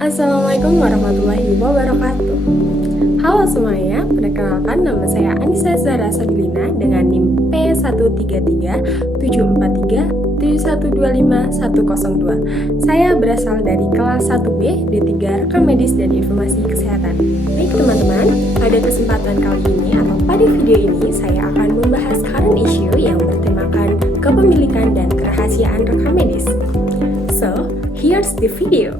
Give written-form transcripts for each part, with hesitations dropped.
Assalamualaikum warahmatullahi wabarakatuh. Halo semuanya, perkenalkan nama saya Anissa Zahra Sabilina dengan NIM P13374371251102. Saya berasal dari kelas 1B D3 Rekam Medis dan Informasi Kesehatan. Baik teman-teman, pada kesempatan kali ini atau pada video ini saya akan membahas current issue yang bertemakan kepemilikan dan kerahasiaan rekam medis. So, here's the video.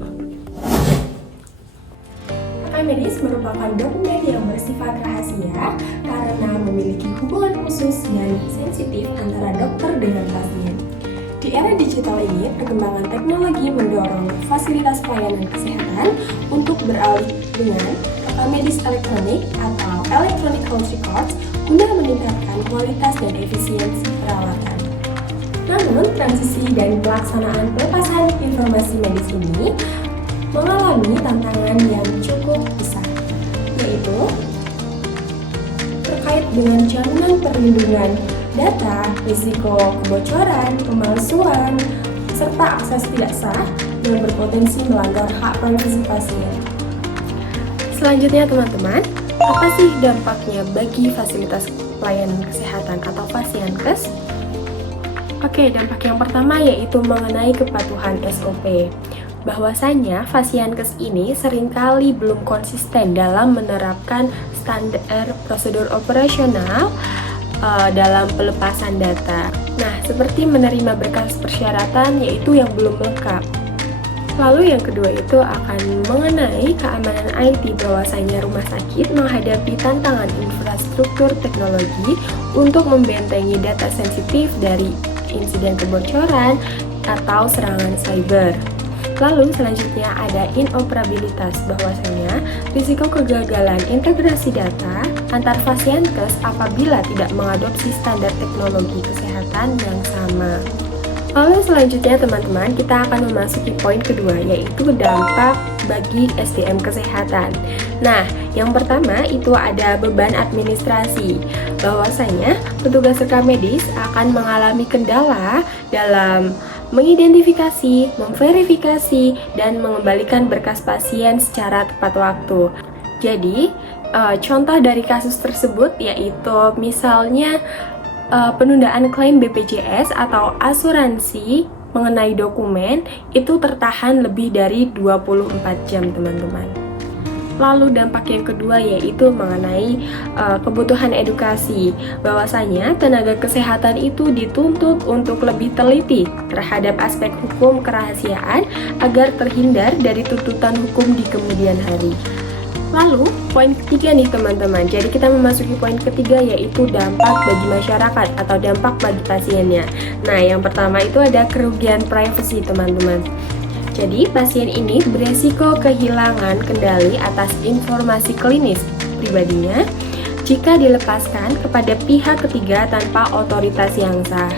Rekam medis merupakan dokumen yang bersifat rahasia karena memiliki hubungan khusus dan sensitif antara dokter dengan pasien. Di era digital ini, perkembangan teknologi mendorong fasilitas pelayanan kesehatan untuk beralih dengan rekam medis elektronik atau electronic health records guna meningkatkan kualitas dan efisiensi perawatan. Namun, transisi dan pelaksanaan pelepasan informasi medis ini mengalami tantangan yang cukup besar, yaitu terkait dengan jaminan perlindungan data, risiko kebocoran, pemalsuan, serta akses tidak sah yang berpotensi melanggar hak privasi pasien. Selanjutnya teman-teman, apa sih dampaknya bagi fasilitas pelayanan kesehatan atau Fasiankes? Oke, dampak yang pertama yaitu mengenai kepatuhan SOP. Bahwasanya Fasiankes ini seringkali belum konsisten dalam menerapkan standar prosedur operasional dalam pelepasan data. Nah, seperti menerima berkas persyaratan yaitu yang belum lengkap. Lalu yang kedua itu akan mengenai keamanan IT, bahwasanya rumah sakit menghadapi tantangan infrastruktur teknologi untuk membentengi data sensitif dari insiden kebocoran atau serangan cyber. Lalu selanjutnya ada inoperabilitas, bahwasanya risiko kegagalan integrasi data antar Fasiankes apabila tidak mengadopsi standar teknologi kesehatan yang sama. Lalu selanjutnya teman-teman, kita akan memasuki poin kedua, yaitu dampak bagi SDM kesehatan. Nah, yang pertama itu ada beban administrasi, bahwasanya petugas rekam medis akan mengalami kendala dalam mengidentifikasi, memverifikasi, dan mengembalikan berkas pasien secara tepat waktu. Jadi, contoh dari kasus tersebut yaitu misalnya penundaan klaim BPJS atau asuransi mengenai dokumen itu tertahan lebih dari 24 jam, teman-teman. Lalu dampak yang kedua yaitu mengenai kebutuhan edukasi, bahwasanya tenaga kesehatan itu dituntut untuk lebih teliti terhadap aspek hukum kerahasiaan agar terhindar dari tuntutan hukum di kemudian hari. Lalu poin ketiga nih teman-teman, jadi kita memasuki poin ketiga yaitu dampak bagi masyarakat atau dampak bagi pasiennya. Nah, yang pertama itu ada kerugian privasi, teman-teman. Jadi, pasien ini beresiko kehilangan kendali atas informasi klinis pribadinya jika dilepaskan kepada pihak ketiga tanpa otoritas yang sah.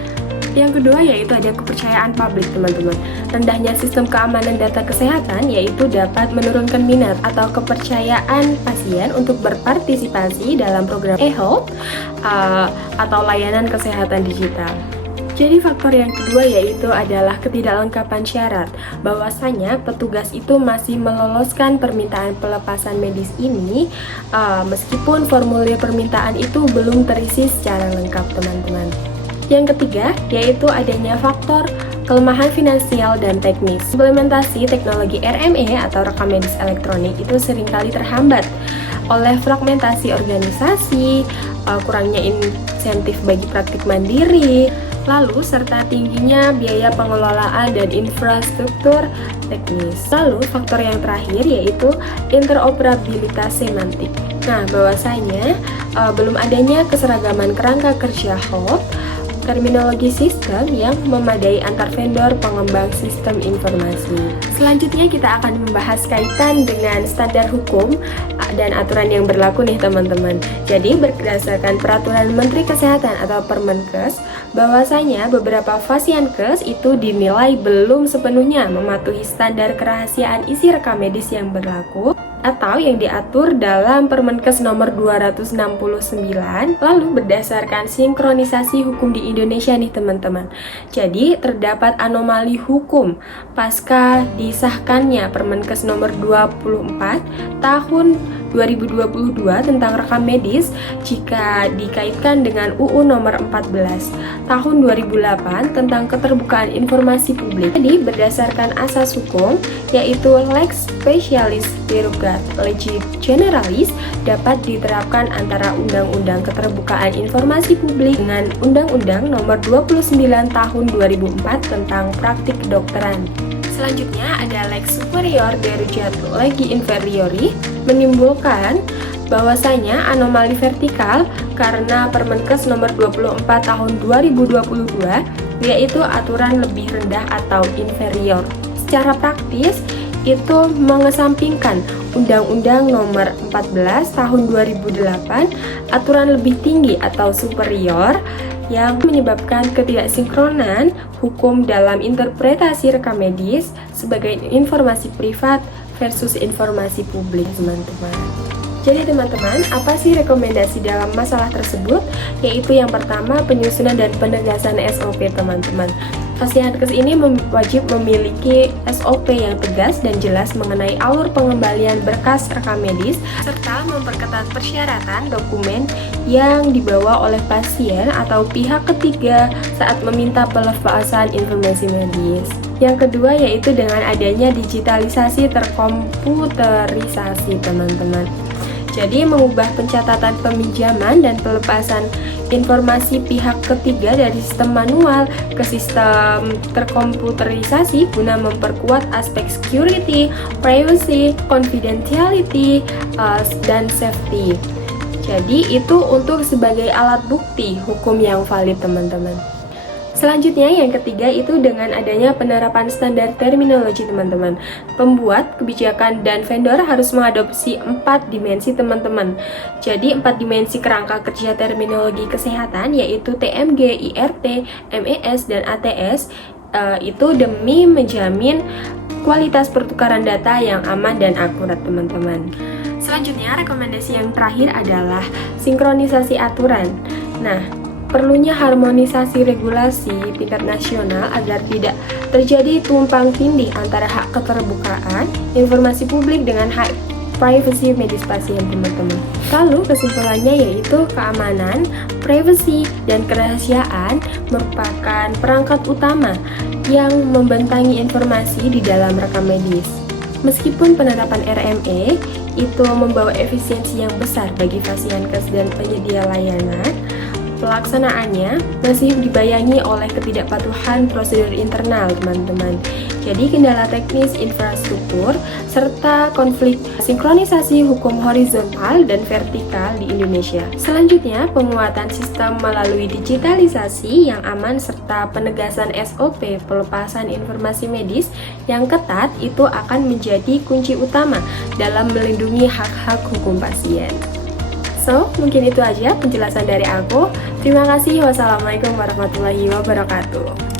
Yang kedua yaitu ada kepercayaan publik, teman-teman. Rendahnya sistem keamanan data kesehatan yaitu dapat menurunkan minat atau kepercayaan pasien untuk berpartisipasi dalam program e-health atau layanan kesehatan digital. Jadi faktor yang kedua yaitu adalah ketidaklengkapan syarat, bahwasanya petugas itu masih meloloskan permintaan pelepasan medis ini meskipun formulir permintaan itu belum terisi secara lengkap, teman-teman. Yang ketiga yaitu adanya faktor kelemahan finansial dan teknis. Implementasi teknologi RME atau rekam medis elektronik itu seringkali terhambat oleh fragmentasi organisasi, kurangnya insentif bagi praktik mandiri, lalu serta tingginya biaya pengelolaan dan infrastruktur teknis. Lalu faktor yang terakhir yaitu interoperabilitas semantik. Nah, bahwasanya belum adanya keseragaman kerangka kerja HOP, terminologi sistem yang memadai antar vendor pengembang sistem informasi. Selanjutnya kita akan membahas kaitan dengan standar hukum dan aturan yang berlaku nih teman-teman. Jadi berdasarkan peraturan Menteri Kesehatan atau Permenkes, bahwasanya beberapa Fasiankes itu dinilai belum sepenuhnya mematuhi standar kerahasiaan isi rekam medis yang berlaku atau yang diatur dalam Permenkes nomor 269, lalu berdasarkan sinkronisasi hukum di Indonesia nih teman-teman. Jadi terdapat anomali hukum pasca disahkannya Permenkes nomor 24 tahun 2022 tentang rekam medis jika dikaitkan dengan UU nomor 14 tahun 2008 tentang keterbukaan informasi publik. Jadi berdasarkan asas hukum yaitu lex specialis derogat legis generalis dapat diterapkan antara Undang-Undang Keterbukaan Informasi Publik dengan Undang-Undang nomor 29 tahun 2004 tentang praktik kedokteran. Selanjutnya ada lex superior derogat legi inferiori menimbulkan bahwasanya anomali vertikal karena Permenkes nomor 24 tahun 2022 yaitu aturan lebih rendah atau inferior. Secara praktis itu mengesampingkan Undang-Undang nomor 14 tahun 2008 aturan lebih tinggi atau superior yang menyebabkan ketidaksinkronan hukum dalam interpretasi rekam medis sebagai informasi privat versus informasi publik, teman-teman. Jadi teman-teman, apa sih rekomendasi dalam masalah tersebut? Yaitu yang pertama, penyusunan dan penegasan SOP, teman-teman. Fasiankes ini wajib memiliki SOP yang tegas dan jelas mengenai alur pengembalian berkas rekam medis serta memperketat persyaratan dokumen yang dibawa oleh pasien atau pihak ketiga saat meminta pelepasan informasi medis. Yang kedua yaitu dengan adanya digitalisasi terkomputerisasi, teman-teman. Jadi mengubah pencatatan peminjaman dan pelepasan informasi pihak ketiga dari sistem manual ke sistem terkomputerisasi guna memperkuat aspek security, privacy, confidentiality, dan safety. Jadi itu untuk sebagai alat bukti hukum yang valid, teman-teman. Selanjutnya yang ketiga itu dengan adanya penerapan standar terminologi, teman-teman. Pembuat kebijakan dan vendor harus mengadopsi 4 dimensi, teman-teman. Jadi 4 dimensi kerangka kerja terminologi kesehatan yaitu TMG, IRT, MES, dan ATS itu demi menjamin kualitas pertukaran data yang aman dan akurat, teman-teman. Selanjutnya rekomendasi yang terakhir adalah sinkronisasi aturan. Nah, perlunya harmonisasi regulasi tingkat nasional agar tidak terjadi tumpang tindih antara hak keterbukaan informasi publik dengan hak privacy medis pasien, teman-teman. Lalu kesimpulannya yaitu keamanan, privacy, dan kerahasiaan merupakan perangkat utama yang membentangi informasi di dalam rekam medis. Meskipun penerapan RME itu membawa efisiensi yang besar bagi Fasiankes dan penyedia layanan, pelaksanaannya masih dibayangi oleh ketidakpatuhan prosedur internal, teman-teman. Jadi kendala teknis infrastruktur serta konflik sinkronisasi hukum horizontal dan vertikal di Indonesia. Selanjutnya, penguatan sistem melalui digitalisasi yang aman serta penegasan SOP pelepasan informasi medis yang ketat itu akan menjadi kunci utama dalam melindungi hak-hak hukum pasien. So, mungkin itu aja penjelasan dari aku. Terima kasih. Wassalamualaikum warahmatullahi wabarakatuh.